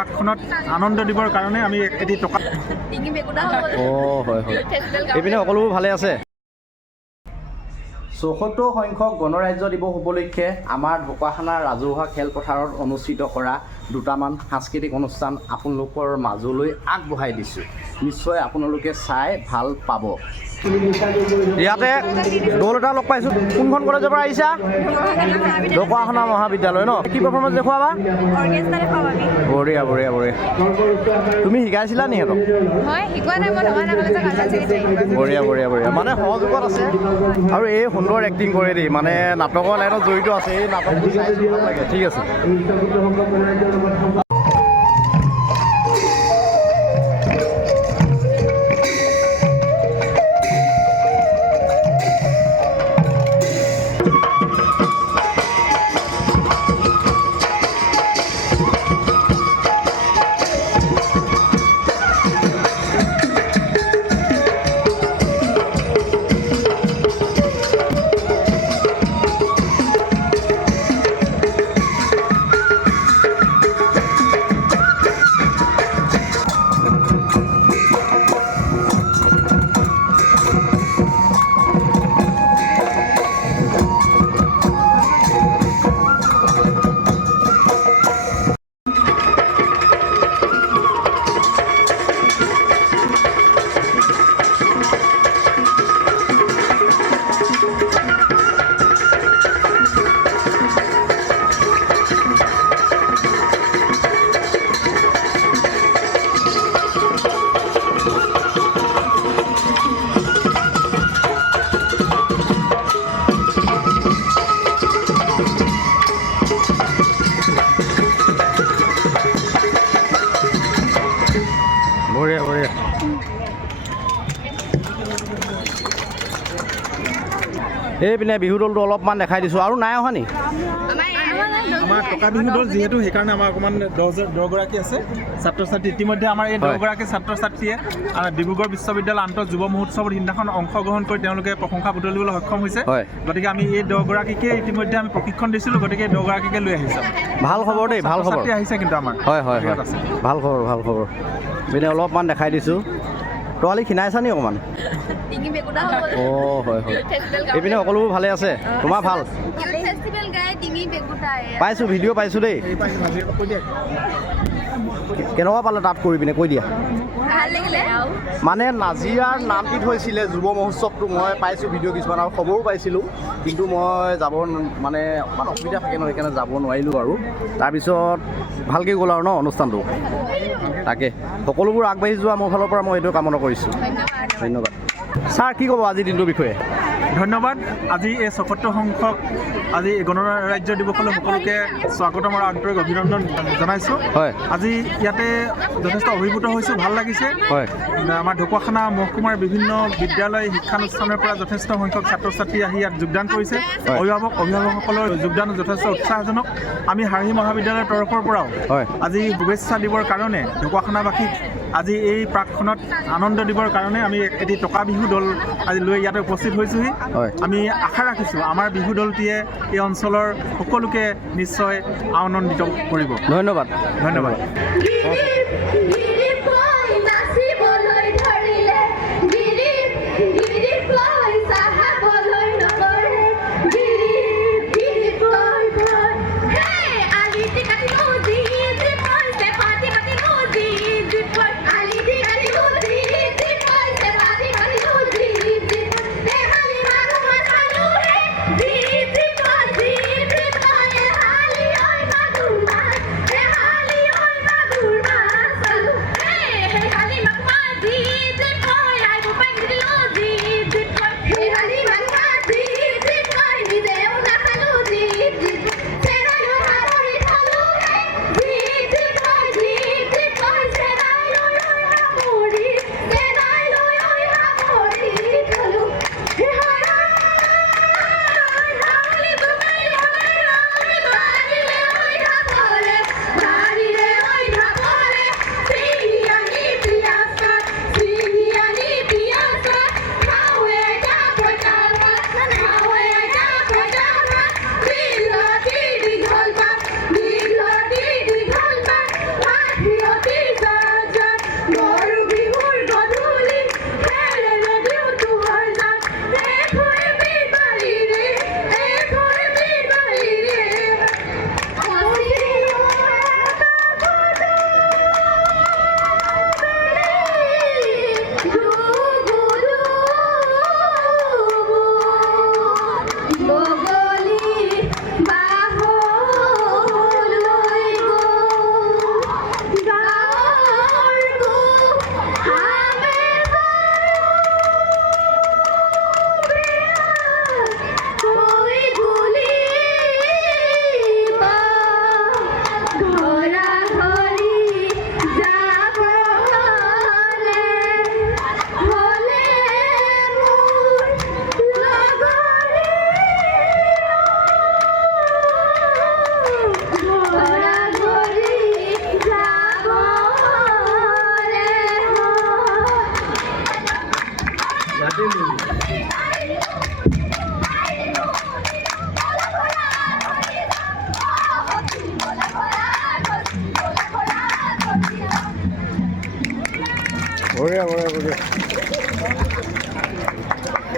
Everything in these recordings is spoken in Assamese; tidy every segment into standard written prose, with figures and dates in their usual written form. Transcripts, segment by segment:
প্ৰাকখনত আনন্দ দিবৰ কাৰণে আমি এটি টকা হয় এইপিনে সকলোবোৰ ভালে আছে ৭৪ সংখ্যক গণৰাজ্য দিৱস উপলক্ষে আমাৰ ঢকুৱাখানা ৰাজহুৱা খেলপথাৰত অনুষ্ঠিত কৰা দুটামান সাংস্কৃতিক অনুষ্ঠান আপোনালোকৰ মাজলৈ আগবঢ়াই দিছোঁ নিশ্চয় আপোনালোকে চাই ভাল পাব ইয়াতে দল এটা লগ পাইছোঁ কোনখন কলেজৰ পৰা আহিছা ঢকুৱাখানা মহাবিদ্যালয় ন কি পাৰফৰ্মেঞ্চ দেখুৱাবা বঢ়িয়া বঢ়িয়া বঢ়িয়া তুমি শিকাইছিলা নি সিহঁতক বঢ়িয়া বঢ়িয়া বঢ়িয়া মানে সহযোগত আছে আৰু এই সুন্দৰ এক্টিং কৰে দেই মানে নাটকৰ লাইনত জড়িত আছে এই নাটকবোৰ চাইছোঁ ভাল লাগে ঠিক আছে বঢ়িয়া বঢ়িয়া এইপিনে বিহু দলটো অলপমান দেখাই দিছোঁ আৰু নাই অহা নি আমাৰ টকা বিহু দল যিহেতু সেইকাৰণে আমাৰ অকণমান 10গৰাকী আছে ছাত্ৰ ছাত্ৰী ইতিমধ্যে আমাৰ এই 10গৰাকী ছাত্ৰ ছাত্ৰীয়ে ডিব্ৰুগড় বিশ্ববিদ্যালয় আন্তঃ যুৱ মহোৎসৱৰ সিদিনাখন অংশগ্ৰহণ কৰি তেওঁলোকে প্ৰশংসা বুটলিবলৈ সক্ষম হৈছে গতিকে আমি এই 10গৰাকীকে ইতিমধ্যে আমি প্ৰশিক্ষণ দিছিলোঁ গতিকে 10গৰাকীকে লৈ আহিছোঁ ভাল খবৰ দেই ভাল খবৰ আহিছে কিন্তু আমাৰ হয় হয় ভাল খবৰ পিনে অলপমান দেখাই দিছোঁ তোৱালি খিনাইছা নি অকণমান হয় এইপিনে সকলোবোৰ ভালে আছে তোমাৰ ভাল পাইছোঁ ভিডিঅ' পাইছোঁ দেই কেনেকুৱা পালে তাত কৰি পিনে কৈ দিয়া মানে নাজিৰাৰ নাম দি থৈছিলে যুৱ মহোৎসৱটো মই পাইছোঁ ভিডিঅ' কিছুমান আৰু খবৰো পাইছিলোঁ কিন্তু মই যাব মানে অকণমান অসুবিধা থাকে ন সেইকাৰণে যাব নোৱাৰিলোঁ আৰু তাৰপিছত ভালকৈ গ'ল আৰু ন অনুষ্ঠানটো তাকে সকলোবোৰ আগবাঢ়ি যোৱা মোৰ ফালৰ পৰা মই এইটো কামনা কৰিছোঁ ধন্যবাদ ছাৰ কি ক'ব আজিৰ দিনটোৰ বিষয়ে ধন্যবাদ আজি এই ৭৪ সংখ্যক আজি গণৰাজ্য দিৱসলৈ সকলোকে স্বাগতম আৰু আন্তৰিক অভিনন্দন জনাইছোঁ আজি ইয়াতে যথেষ্ট অভিভূত হৈছোঁ ভাল লাগিছে আমাৰ ঢকুৱাখানা মহকুমাৰ বিভিন্ন বিদ্যালয় শিক্ষানুষ্ঠানৰ পৰা যথেষ্ট সংখ্যক ছাত্ৰ ছাত্ৰী আহি ইয়াত যোগদান কৰিছে অভিভাৱকসকলৰ যোগদান যথেষ্ট উৎসাহজনক আমি হাৰহি মহাবিদ্যালয়ৰ তৰফৰ পৰাও আজি শুভেচ্ছা দিবৰ কাৰণে ঢকুৱাখানাবাসীক আজি এই প্ৰাকখনত আনন্দ দিবৰ কাৰণে আমি এটি টকা বিহু দল আজি লৈ ইয়াতে উপস্থিত হৈছোঁহি আমি আশা ৰাখিছোঁ আমাৰ বিহু দলটিয়ে এই অঞ্চলৰ সকলোকে নিশ্চয় আনন্দিত কৰিব ধন্যবাদ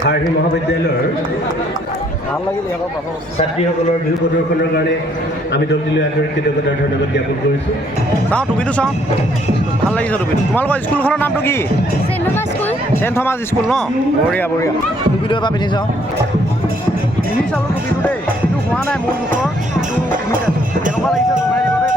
হাৰহি মহাবিদ্যালয়ৰ ছাত্ৰীসকলৰ বিহু প্ৰদৰ্শনৰ কাৰণে আমি দলটিলৈ আন্তৰিক কৃতজ্ঞতাৰ ধন্যবাদ জ্ঞাপন কৰিছোঁ। চাওঁ টুপিটো চাওঁ, ভাল লাগিছে টুপিটো। তোমালোকৰ স্কুলখনৰ নামটো কি? চেণ্ট থমাছ স্কুল ন? বঢ়িয়া বঢ়িয়া। টুপিটো এবাৰ পিন্ধি চাওঁ। পিন্ধি চালোঁ টুপিটো দেই, এইটো হোৱা নাই মোৰ মুখৰ, এইটো পিন্ধি চাইছোঁ। কেনেকুৱা লাগিছে জনাই দিব দেই।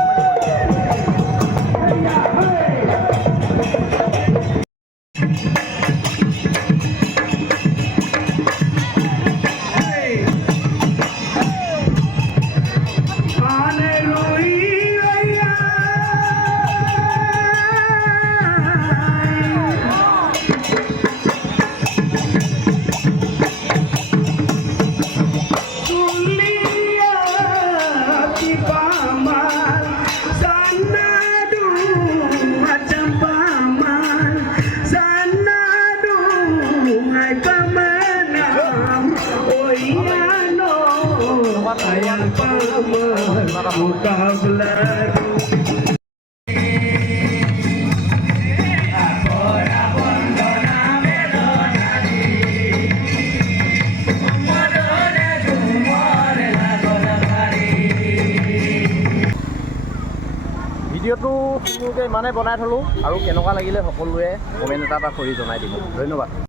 ভিডিঅ'টো থুলমূলকৈ ইমানেই বনাই থ'লোঁ, আৰু কেনেকুৱা লাগিলে সকলোৱে কমেণ্ট এটা কৰি জনাই দিব। ধন্যবাদ।